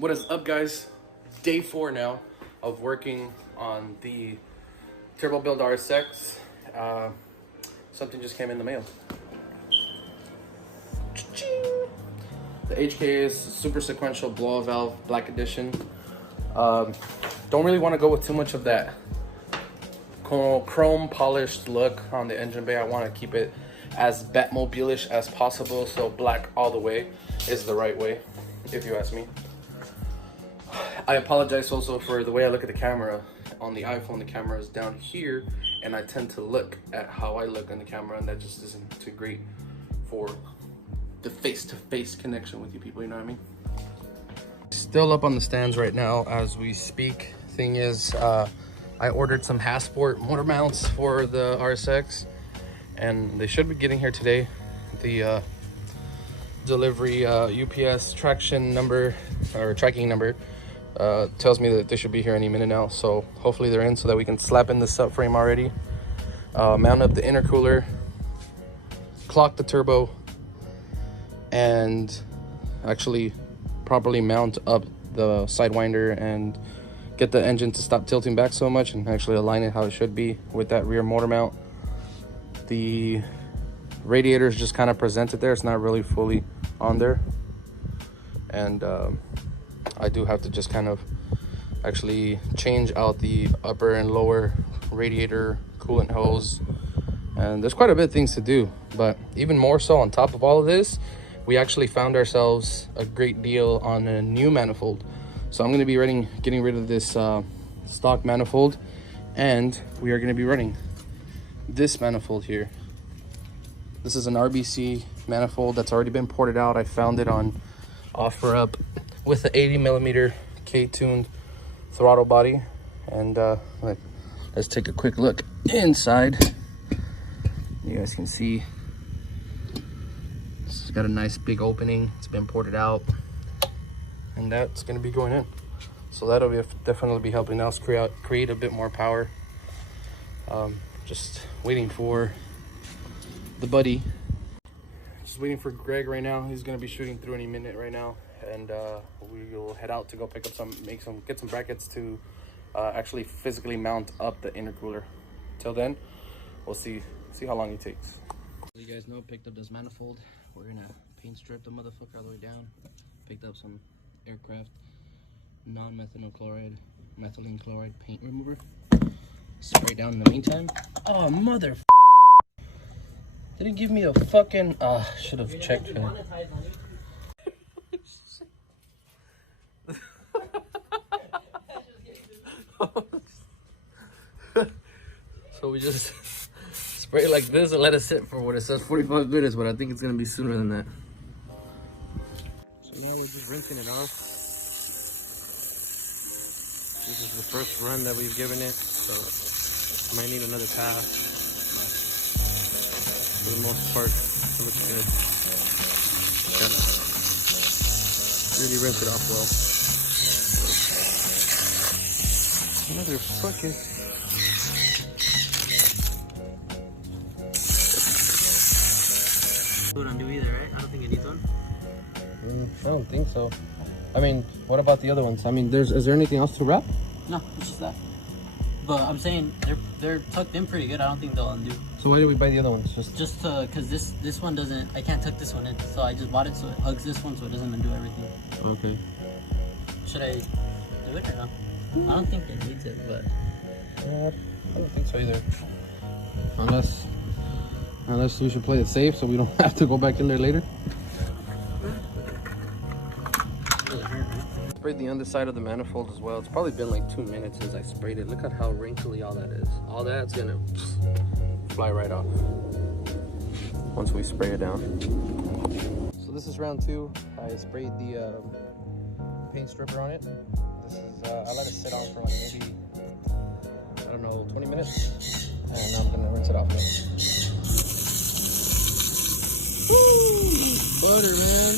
What is up, guys? Day 4 now of working on the turbo build RSX. Something just came in the mail. The HK is super sequential blow valve black edition. Don't really want to go with too much of that chrome polished look on the engine bay. I want to keep it as Batmobile-ish as possible, so black all the way is the right way, if you ask me. I apologize also for the way I look at the camera. On the iPhone, the camera is down here, and I tend to look at how I look on the camera, and that just isn't too great for the face-to-face connection with you people, you know what I mean? Still up on the stands right now as we speak. Thing is, I ordered some Hasport motor mounts for the RSX, and they should be getting here today. The delivery UPS traction number or tracking number tells me that they should be here any minute now, so hopefully they're in so that we can slap in the subframe already, mount up the intercooler, clock the turbo, and actually properly mount up the sidewinder and get the engine to stop tilting back so much and actually align it how it should be with that rear motor mount. The radiator is just kind of presented there, it's not really fully on there, and I do have to just kind of actually change out the upper and lower radiator coolant hose, and there's quite a bit of things to do. But even more so, on top of all of this, we actually found ourselves a great deal on a new manifold. So I'm going to be getting rid of this stock manifold, and we are going to be running this manifold here. This is an RBC manifold that's already been ported out. I found it on OfferUp with the 80mm Ktuned throttle body, and let's take a quick look inside. You guys can see it's got a nice big opening. It's been ported out, and that's going to be going in, so that'll be definitely be helping us create a bit more power. Just waiting for the buddy, just waiting for Greg right now. He's going to be shooting through any minute right now, and we will head out to go pick up get some brackets to actually physically mount up the intercooler. Till then, we'll see how long it takes. You guys know, picked up this manifold. We're gonna paint strip the motherfucker all the way down. Picked up some aircraft non-methanol chloride, methylene chloride paint remover. Spray down in the meantime. Oh, mother! Didn't give me a fucking. Should have checked. So we just spray it like this and let it sit for what it says 45 minutes, but I think it's gonna be sooner than that. So now we're just rinsing it off. This is the first run that we've given it, so might need another pass, but for the most part it looks good. Gotta really rinse it off well. Motherfucker. Don't do either, right? I don't think it needs one. I don't think so. I mean, what about the other ones? I mean, is there anything else to wrap? No, it's just that. But I'm saying they're tucked in pretty good. I don't think they'll undo. So why did we buy the other ones? Just because this one doesn't. I can't tuck this one in, so I just bought it so it hugs this one, so it doesn't undo everything. Okay. Should I do it or no? I don't think it needs it, but I don't think so either. Unless we should play it safe so we don't have to go back in there later. Sprayed the underside of the manifold as well. It's probably been like 2 minutes since I sprayed it. Look at how wrinkly all that is. All that's gonna fly right off once we spray it down. So this is round 2. I sprayed the paint stripper on it. This is I let it sit on for like maybe, I don't know, 20 minutes, and now I'm gonna rinse it off now. Woo! Butter, man.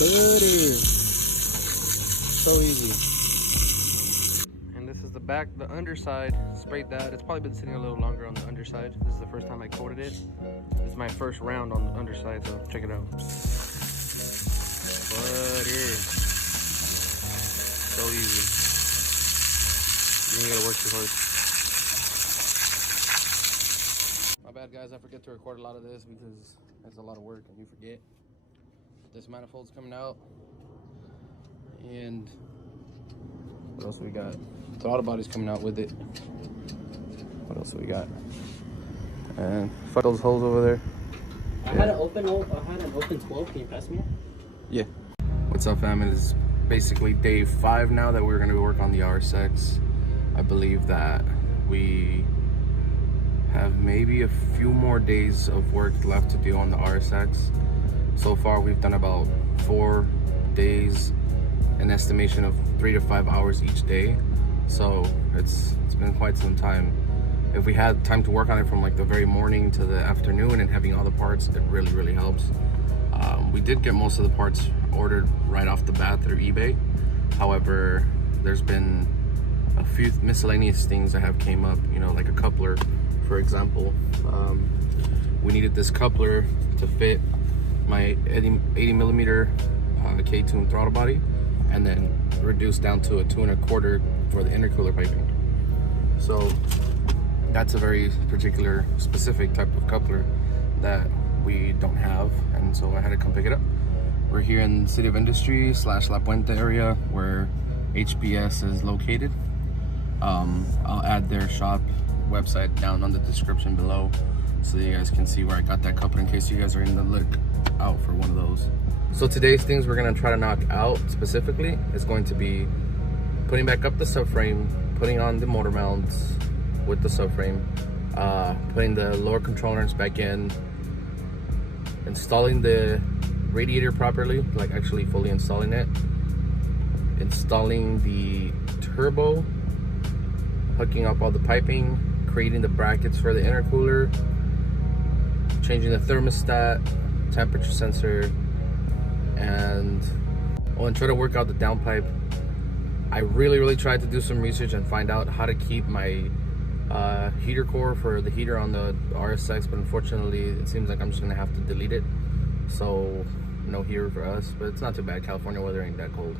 Butter. So easy. And this is the back, the underside. Sprayed that. It's probably been sitting a little longer on the underside. This is the first time I coated it. This is my first round on the underside, so check it out. Butter. easy. You ain't gotta work too hard. My bad, guys. I forget to record a lot of this because it's a lot of work and you forget. But this manifold's coming out. And what else we got? Throttle body's coming out with it. What else we got? And fuck those holes over there. I had an open 12. Can you pass me? Yeah. What's up, fam? It is basically day 5 now that we're gonna work on the RSX. I believe that we have maybe a few more days of work left to do on the RSX. So far, we've done about 4 days, an estimation of 3 to 5 hours each day. So it's been quite some time. If we had time to work on it from like the very morning to the afternoon and having all the parts, it really helps. We did get most of the parts ordered right off the bat through eBay. However, there's been a few miscellaneous things that have came up, you know, like a coupler, for example. We needed this coupler to fit my 80 millimeter Ktuned throttle body, and then reduced down to a 2 1/4 for the intercooler piping. So that's a very particular specific type of coupler that we don't have, and so I had to come pick it up. We're here in the City of Industry / La Puente area where HBS is located. I'll add their shop website down on the description below so you guys can see where I got that coupler in case you guys are in the look out for one of those. So today's things we're gonna try to knock out specifically is going to be putting back up the subframe, putting on the motor mounts with the subframe, putting the lower control arms back in, installing the radiator properly, like actually fully installing it, installing the turbo, hooking up all the piping, creating the brackets for the intercooler, changing the thermostat, temperature sensor, and try to work out the downpipe. I really tried to do some research and find out how to keep my heater core for the heater on the RSX, but unfortunately it seems like I'm just gonna have to delete it. So no heater for us, but it's not too bad. California weather ain't that cold.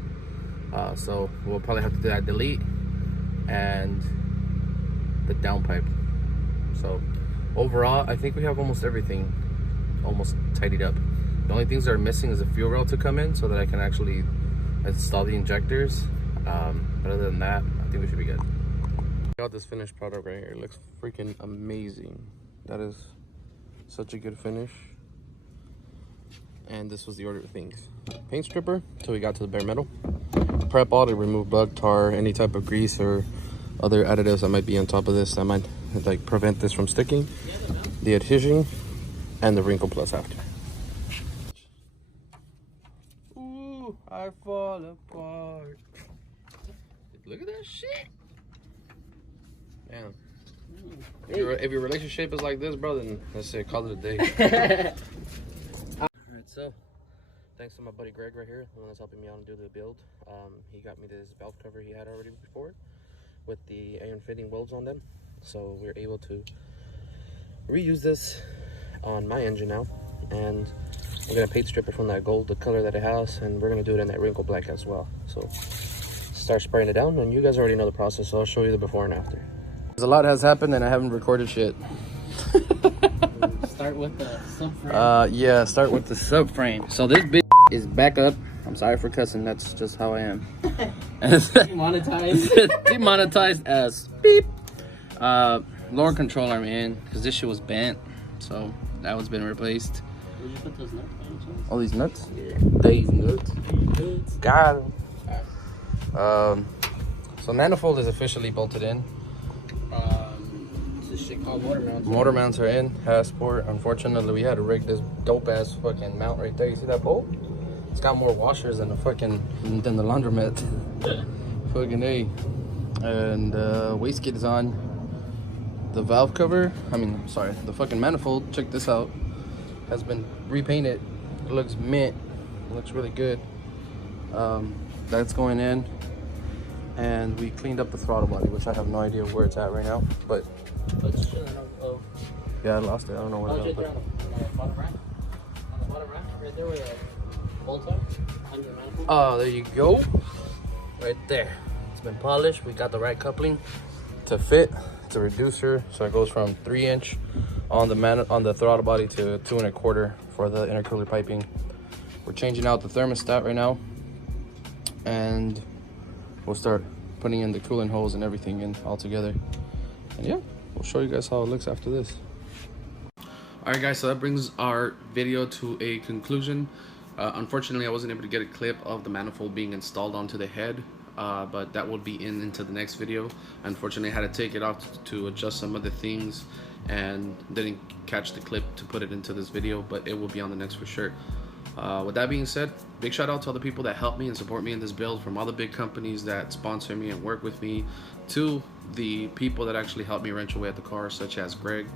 So we'll probably have to do that delete and the downpipe. So overall, I think we have almost everything almost tidied up. The only things that are missing is a fuel rail to come in so that I can actually install the injectors. But other than that, I think we should be good. Got this finished product right here. It looks freaking amazing. That is such a good finish. And this was the order of things. Paint stripper till we got to the bare metal. Prep all to remove bug, tar, any type of grease or other additives that might be on top of this that might like prevent this from sticking. The adhesion and the wrinkle plus after. Ooh, I fall apart. Look at that shit. Damn. If your relationship is like this, bro, then let's say call it a day. Alright, so thanks to my buddy Greg right here, the one that's helping me out and do the build. He got me this valve cover he had already before with the iron fitting welds on them. So we're able to reuse this on my engine now. And I'm gonna paint strip it from that gold, the color that it has, and we're gonna do it in that wrinkle black as well. So start spraying it down, and you guys already know the process, so I'll show you the before and after. A lot has happened and I haven't recorded shit. Start with the subframe. Yeah, start with the subframe. So this bitch is back up. I'm sorry for cussing, that's just how I am. Demonetized. Demonetized as beep. Lower control arm in, because this shit was bent. So that one's been replaced. Where'd you put those nuts? All these nuts? Yeah. These nuts. Got them. So manifold is officially bolted in. This shit called motor mounts. Motor mounts are in. Passport. Unfortunately, we had to rig this dope ass fucking mount right there. You see that bolt? It's got more washers than the laundromat. Fucking A. And wastegate is on. The valve cover, the fucking manifold, check this out, has been repainted. It looks mint. It looks really good. That's going in. And we cleaned up the throttle body, which I have no idea where it's at right now. But yeah, I lost it. I don't know where it is. On the bottom rack. On the bottom rack, right there where the bolts are. Under the manifold. Oh, there you go. right there. It's been polished. We got the right coupling to fit. It's a reducer, so it goes from 3" on the throttle body to 2 1/4 for the intercooler piping. We're changing out the thermostat right now, and we'll start putting in the coolant holes and everything in all together. And yeah, we'll show you guys how it looks after this. All right, guys, so that brings our video to a conclusion. Unfortunately, I wasn't able to get a clip of the manifold being installed onto the head, but that will be into the next video. Unfortunately, I had to take it off to adjust some of the things and didn't catch the clip to put it into this video, but it will be on the next for sure. With that being said, big shout out to all the people that help me and support me in this build, from all the big companies that sponsor me and work with me to the people that actually help me wrench away at the car, such as Greg.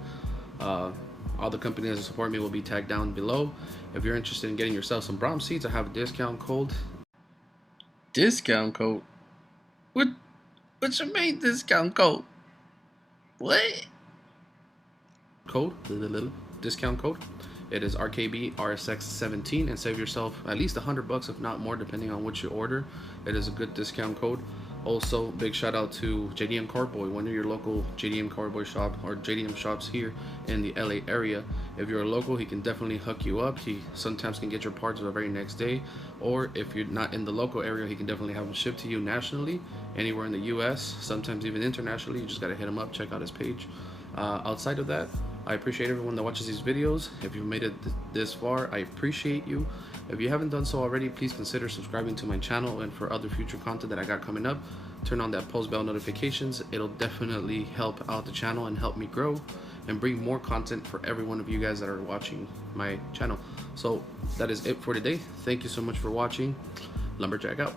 All the companies that support me will be tagged down below. If you're interested in getting yourself some Brom seats, I have a discount code. Discount code? What's your main discount code? What? Discount code. It is RKB RSX17, and save yourself at least $100, if not more, depending on what you order. It is a good discount code. Also, big shout out to JDM Carboy, one of your local JDM Carboy shop or JDM shops here in the LA area. If you're a local, he can definitely hook you up. He sometimes can get your parts the very next day, or if you're not in the local area, he can definitely have them shipped to you nationally, anywhere in the US, sometimes even internationally. You just gotta hit him up, check out his page. Outside of that, I appreciate everyone that watches these videos. If you've made it this far, I appreciate you. If you haven't done so already, please consider subscribing to my channel, and for other future content that I got coming up, turn on that post bell notifications. It'll definitely help out the channel and help me grow and bring more content for every one of you guys that are watching my channel. So that is it for today. Thank you so much for watching. Lumberjack out.